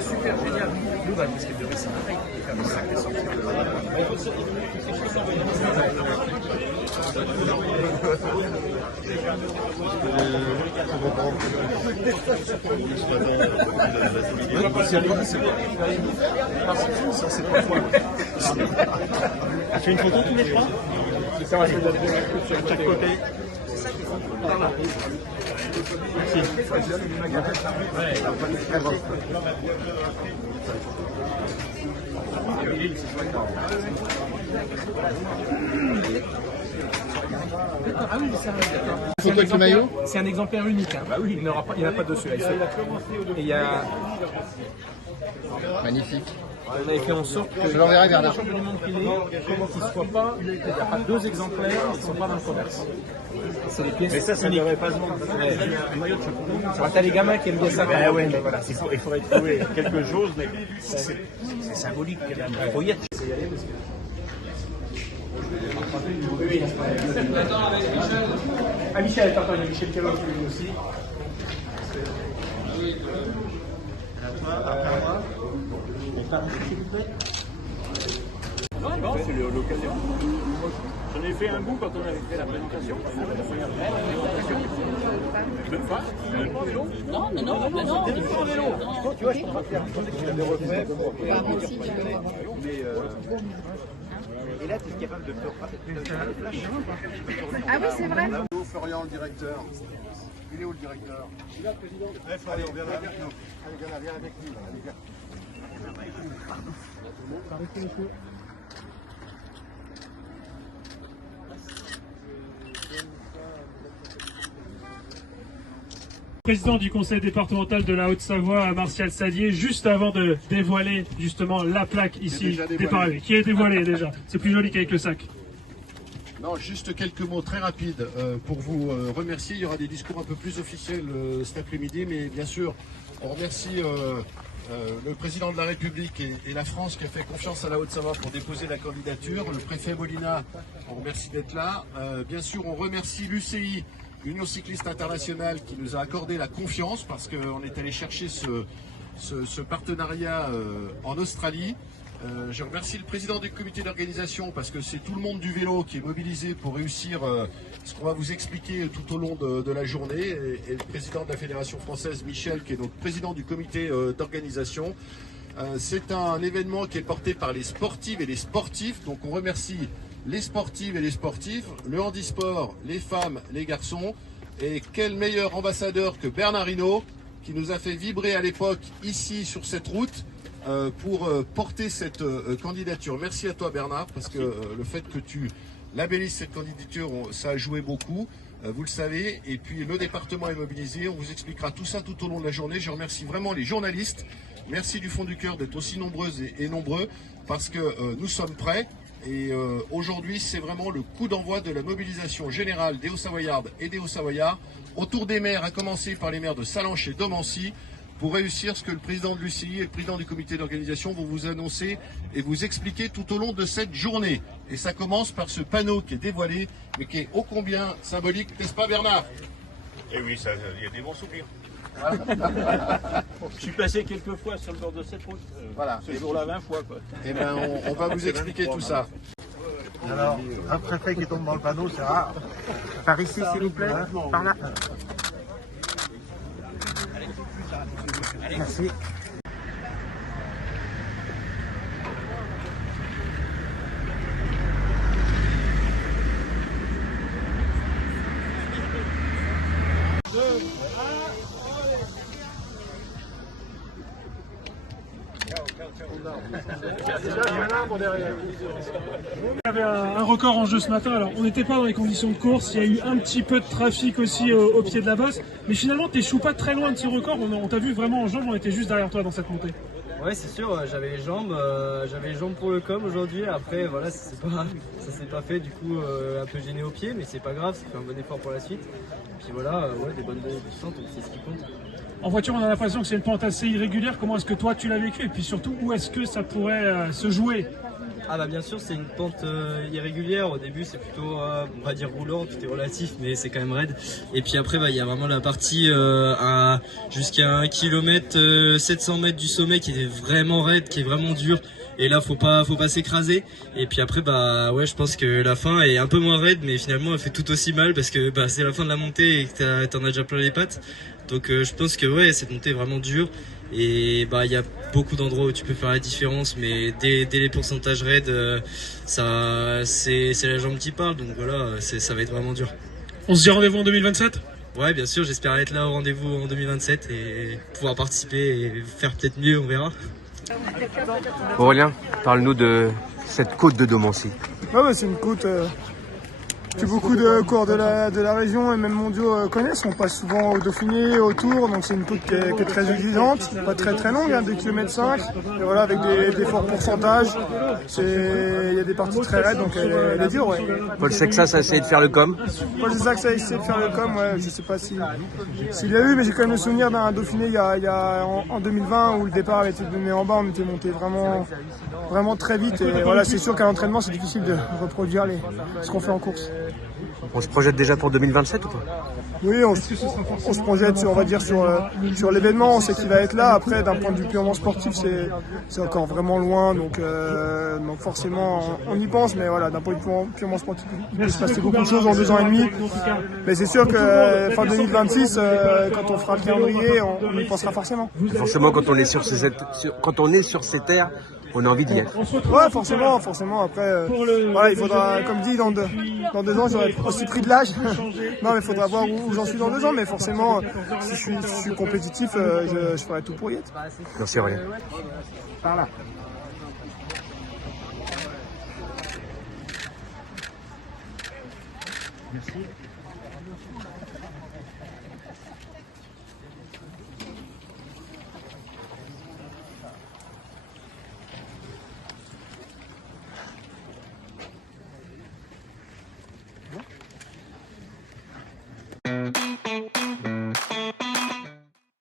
Super génial. Nous, on va essayer de réussir et faire des sacrées sorties Tu fais une photo tous les trois? Ça va, je vais donner de chaque côté. Photo avec le maillot. C'est un exemplaire unique. Hein. Bah oui, il n'y en a pas de ceux-là. Et il y a... Magnifique. On avait fait en sorte que Je l'enverrai vers là. les champions du monde qu'il ne soient pas, il n'y a pas deux exemplaires qui ne sont pas dans le commerce. C'est les pièces. Mais ça ne devrait pas se vendre. Un maillot de champion. T'as les gamins qui aiment bien ça. Ah ouais, mais voilà, il faudrait trouver quelque chose, mais C'est symbolique. La voyette. Ah Michel, attends, il y a Michel Callot qui est aussi. non, c'est l'occasion. J'en ai fait un bout quand on avait fait la présentation. Même pas. Non, mais non, mais non. Tu vois, je pensais que tu l'avais refait. Et là, tu es capable de faire le flash. Ah oui, c'est vrai. Florian, le directeur. Il est où le directeur? Il est là, le président. Allez, on vient avec nous. Allez, viens avec nous. Allez, viens. Président du conseil départemental de la Haute-Savoie, Martial Sadier, juste avant de dévoiler justement la plaque ici des parapluies, qui est dévoilée déjà. C'est plus joli qu'avec le sac. Non, juste quelques mots très rapides pour vous remercier. Il y aura des discours un peu plus officiels cet après-midi, mais bien sûr, on remercie le président de la République et la France qui a fait confiance à la Haute-Savoie pour déposer la candidature. Le préfet Molina, on remercie d'être là. Bien sûr, on remercie l'UCI, Union Cycliste Internationale, qui nous a accordé la confiance parce qu'on est allé chercher ce partenariat en Australie. Je remercie le président du comité d'organisation parce que c'est tout le monde du vélo qui est mobilisé pour réussir ce qu'on va vous expliquer tout au long de la journée, et le président de la Fédération française, Michel, qui est donc président du comité d'organisation. C'est un événement qui est porté par les sportives et les sportifs, donc on remercie les sportives et les sportifs, le handisport, les femmes, les garçons, et quel meilleur ambassadeur que Bernard Hinault, qui nous a fait vibrer à l'époque ici sur cette route pour porter cette candidature. Merci à toi Bernard, parce que le fait que tu labellises cette candidature, ça a joué beaucoup, vous le savez, et puis le département est mobilisé, on vous expliquera tout ça tout au long de la journée. Je remercie vraiment les journalistes, merci du fond du cœur d'être aussi nombreuses et nombreux, parce que nous sommes prêts. Et aujourd'hui, c'est vraiment le coup d'envoi de la mobilisation générale des Hauts-Savoyardes et des Hauts-Savoyards autour des maires, à commencer par les maires de Sallanches et d'Omancy, pour réussir ce que le président de l'UCI et le président du comité d'organisation vont vous annoncer et vous expliquer tout au long de cette journée. Et ça commence par ce panneau qui est dévoilé, mais qui est ô combien symbolique, n'est-ce pas Bernard? Et oui, il y a des bons souvenirs. Je suis passé quelques fois sur le bord de cette route. Voilà. Ce jour-là, 20 fois, quoi. Eh bien, on va vous expliquer tout ça. Alors, un préfet qui tombe dans le panneau, c'est rare. Par ici, s'il vous plaît. Par là. Merci. Il y avait un record en jeu ce matin. Alors, on n'était pas dans les conditions de course. Il y a eu un petit peu de trafic aussi au pied de la bosse. Mais finalement, tu n'échoues pas très loin de ce record. On t'a vu vraiment en jambes. On était juste derrière toi dans cette montée. Ouais, c'est sûr. J'avais les jambes pour le com aujourd'hui. Après, voilà, ça s'est pas fait. Du coup, un peu gêné au pied, mais c'est pas grave. Ça fait un bon effort pour la suite. Et puis voilà, ouais, des bonnes descentes, c'est ce qui compte. En voiture, on a l'impression que c'est une pente assez irrégulière. Comment est-ce que toi, tu l'as vécu? Et puis surtout, où est-ce que ça pourrait se jouer? Ah bah bien sûr, c'est une pente irrégulière. Au début, c'est plutôt, on va dire roulant, tout est relatif, mais c'est quand même raide. Et puis après, il y a vraiment la partie jusqu'à 1 km 700 mètres du sommet qui est vraiment raide, qui est vraiment dur. Et là, faut pas s'écraser. Et puis après, ouais, je pense que la fin est un peu moins raide, mais finalement, elle fait tout aussi mal parce que c'est la fin de la montée et que t'en as déjà plein les pattes. Donc je pense que ouais, cette montée est vraiment dure. Et il y a beaucoup d'endroits où tu peux faire la différence, mais dès les pourcentages raides, c'est la jambe qui parle. Donc voilà, ça va être vraiment dur. On se dit rendez-vous en 2027 ? Ouais, bien sûr, j'espère être là au rendez-vous en 2027 et pouvoir participer et faire peut-être mieux, on verra. Aurélien, parle-nous de cette côte de Domancy. C'est une côte que beaucoup de coureurs de la région et même mondiaux connaissent. On passe souvent au Dauphiné, au Tour, donc c'est une côte qui est très exigeante, pas très longue, 2,5 km. Et voilà, avec des forts pourcentages. Il y a des parties très raides, donc elle est dure. Ouais. Paul Sexas a essayé de faire le com. Paul Sexas a essayé de faire le com, ouais, je sais pas s'il y a eu, mais j'ai quand même le souvenir d'un Dauphiné il y a en 2020 où le départ avait été donné en bas, on était monté vraiment très vite. Et voilà, c'est sûr qu'à l'entraînement, c'est difficile de reproduire ce qu'on fait en course. On se projette déjà pour 2027 ou pas? Oui, on se projette sur l'événement, on sait qu'il va être là. Après, d'un point de vue purement sportif, c'est encore vraiment loin, donc forcément on y pense, mais voilà, d'un point de vue purement sportif, il peut se passer beaucoup de choses en 2 ans et demi. Mais c'est sûr que fin 2026, quand on fera le calendrier, on y pensera forcément. Forcément, quand on est sur ces terres, on a envie d'y être. Ouais, forcément. Après, voilà, il faudra, comme dit, dans 2 ans, j'aurai aussi pris de l'âge. Non, mais il faudra voir où j'en suis dans 2 ans. Mais forcément, si je suis compétitif, je ferai tout pour y être. Merci, Aurélien. Par là. Merci.